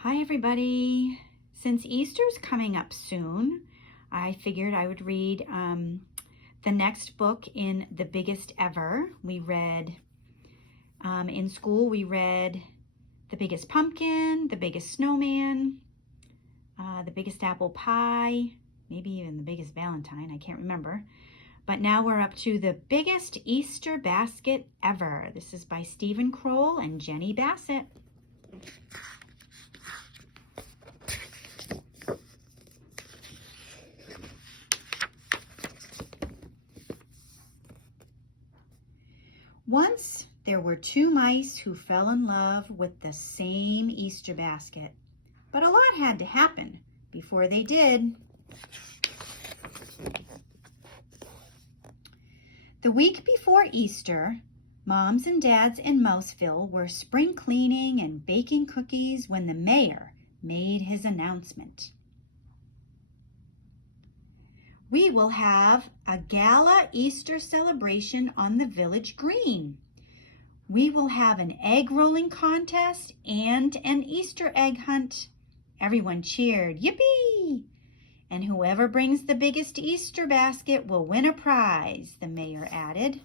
Hi everybody. Since Easter's coming up soon, I figured I would read the next book in The Biggest Ever. We read, in school we read The Biggest Pumpkin, The Biggest Snowman, The Biggest Apple Pie, maybe even The Biggest Valentine, I can't remember. But now we're up to The Biggest Easter Basket Ever. This is by Stephen Kroll and Jenny Bassett. Once there were two mice who fell in love with the same Easter basket, but a lot had to happen before they did. The week before Easter, Moms and Dads in Mouseville were spring cleaning and baking cookies when the mayor made his announcement. We will have a gala Easter celebration on the village green. We will have an egg rolling contest and an Easter egg hunt. Everyone cheered, yippee! And whoever brings the biggest Easter basket will win a prize, the mayor added.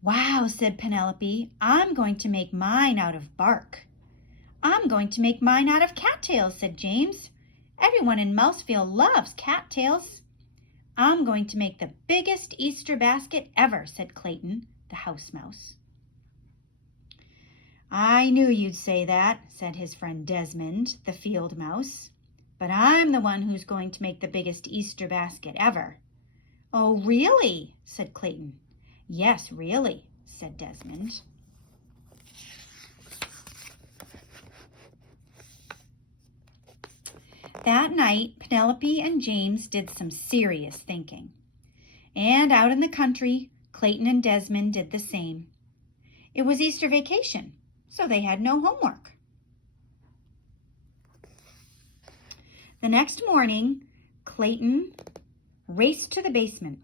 Wow, said Penelope, I'm going to make mine out of bark. I'm going to make mine out of cattails, said James. Everyone in Mouseville loves cattails. I'm going to make the biggest Easter basket ever, said Clayton, the house mouse. I knew you'd say that, said his friend Desmond, the field mouse. But I'm the one who's going to make the biggest Easter basket ever. Oh, really? Said Clayton. Yes, really, said Desmond. That night, Penelope and James did some serious thinking. And out in the country, Clayton and Desmond did the same. It was Easter vacation, so they had no homework. The next morning, Clayton raced to the basement.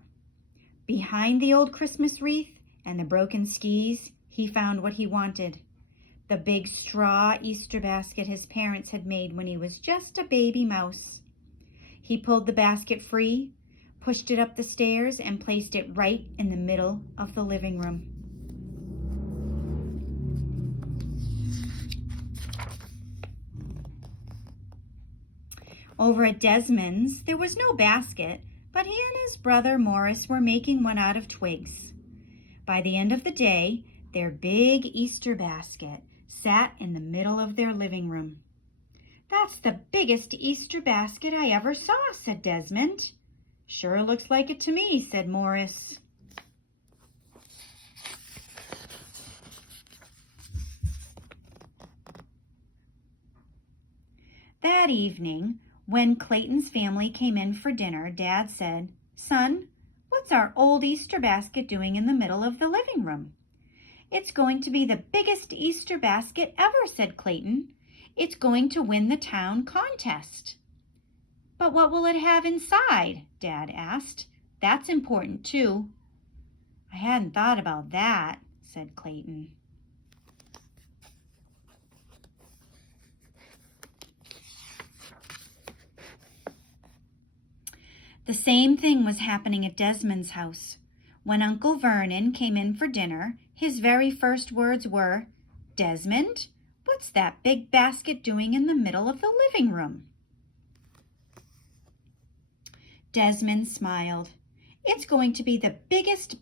Behind the old Christmas wreath and the broken skis, he found what he wanted. The big straw Easter basket his parents had made when he was just a baby mouse. He pulled the basket free, pushed it up the stairs, and placed it right in the middle of the living room. Over at Desmond's, there was no basket, but he and his brother Morris were making one out of twigs. By the end of the day, their big Easter basket sat in the middle of their living room. That's the biggest Easter basket I ever saw, said Desmond. Sure looks like it to me, said Morris. That evening, when Clayton's family came in for dinner, Dad said, Son, what's our old Easter basket doing in the middle of the living room? It's going to be the biggest Easter basket ever, said Clayton. It's going to win the town contest. But what will it have inside? Dad asked. That's important too. I hadn't thought about that, said Clayton. The same thing was happening at Desmond's house. When Uncle Vernon came in for dinner, his very first words were, Desmond, what's that big basket doing in the middle of the living room? Desmond smiled. It's going to be the biggest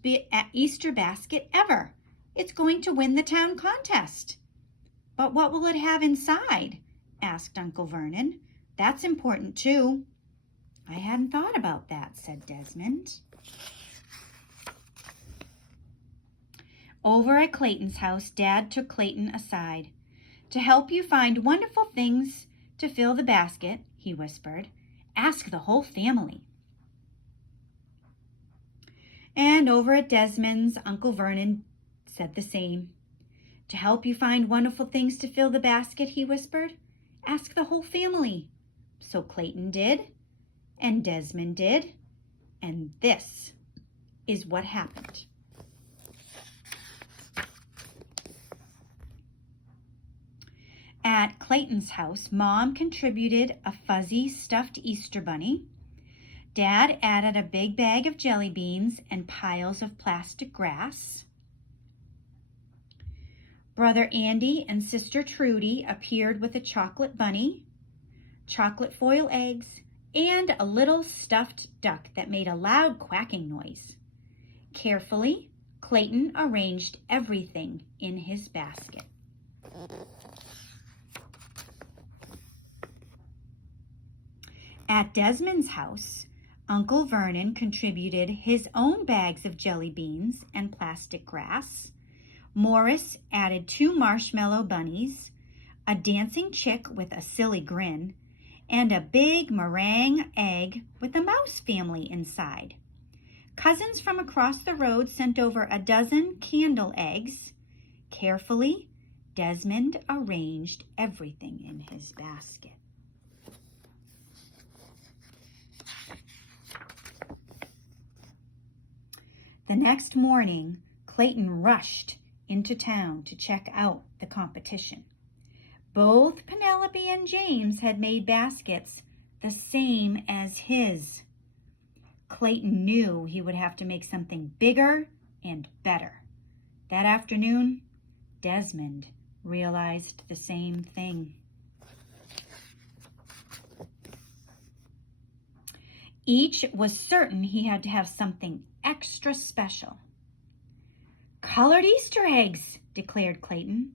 Easter basket ever. It's going to win the town contest. But what will it have inside? Asked Uncle Vernon. That's important too. I hadn't thought about that, said Desmond. Over at Clayton's house, Dad took Clayton aside. To help you find wonderful things to fill the basket, he whispered, ask the whole family. And over at Desmond's, Uncle Vernon said the same. To help you find wonderful things to fill the basket, he whispered, ask the whole family. So Clayton did, and Desmond did, and this is what happened. At Clayton's house, Mom contributed a fuzzy stuffed Easter bunny. Dad added a big bag of jelly beans and piles of plastic grass. Brother Andy and Sister Trudy appeared with a chocolate bunny, chocolate foil eggs, and a little stuffed duck that made a loud quacking noise. Carefully, Clayton arranged everything in his basket. At Desmond's house, Uncle Vernon contributed his own bags of jelly beans and plastic grass. Morris added 2 marshmallow bunnies, a dancing chick with a silly grin, and a big meringue egg with a mouse family inside. Cousins from across the road sent over a dozen candle eggs. Carefully, Desmond arranged everything in his basket. The next morning, Clayton rushed into town to check out the competition. Both Penelope and James had made baskets the same as his. Clayton knew he would have to make something bigger and better. That afternoon, Desmond realized the same thing. Each was certain he had to have something extra special. "Colored Easter eggs," declared Clayton.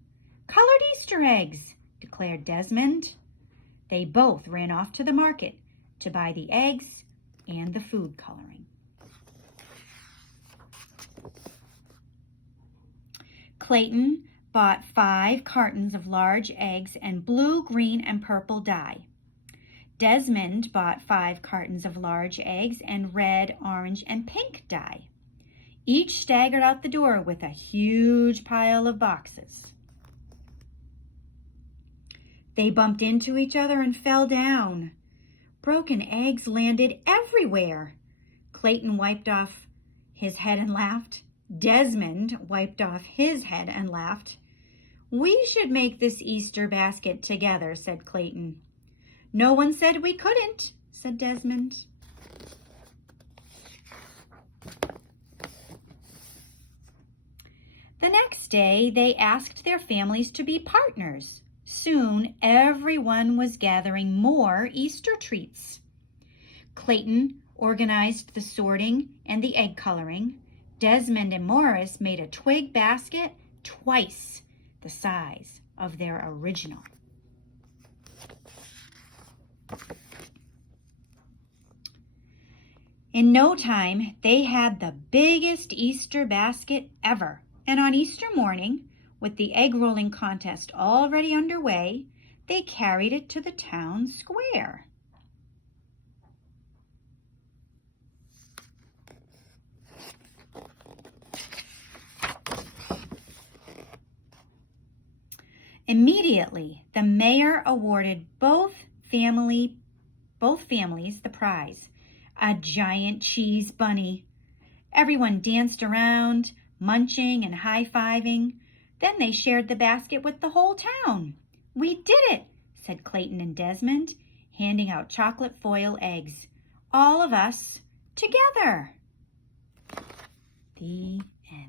"Colored Easter eggs," declared Desmond. They both ran off to the market to buy the eggs and the food coloring. Clayton bought 5 cartons of large eggs and blue, green, and purple dye. Desmond bought 5 cartons of large eggs and red, orange, and pink dye. Each staggered out the door with a huge pile of boxes. They bumped into each other and fell down. Broken eggs landed everywhere. Clayton wiped off his head and laughed. Desmond wiped off his head and laughed. "We should make this Easter basket together," said Clayton. "No one said we couldn't," said Desmond. The next day, they asked their families to be partners. Soon, everyone was gathering more Easter treats. Clayton organized the sorting and the egg coloring. Desmond and Morris made a twig basket twice the size of their original. In no time, they had the biggest Easter basket ever. And on Easter morning, with the egg rolling contest already underway, they carried it to the town square. Immediately, the mayor awarded both families the prize, a giant cheese bunny. Everyone danced around, munching and high-fiving. Then they shared the basket with the whole town. "We did it," said Clayton and Desmond, handing out chocolate foil eggs. "All of us together." The end.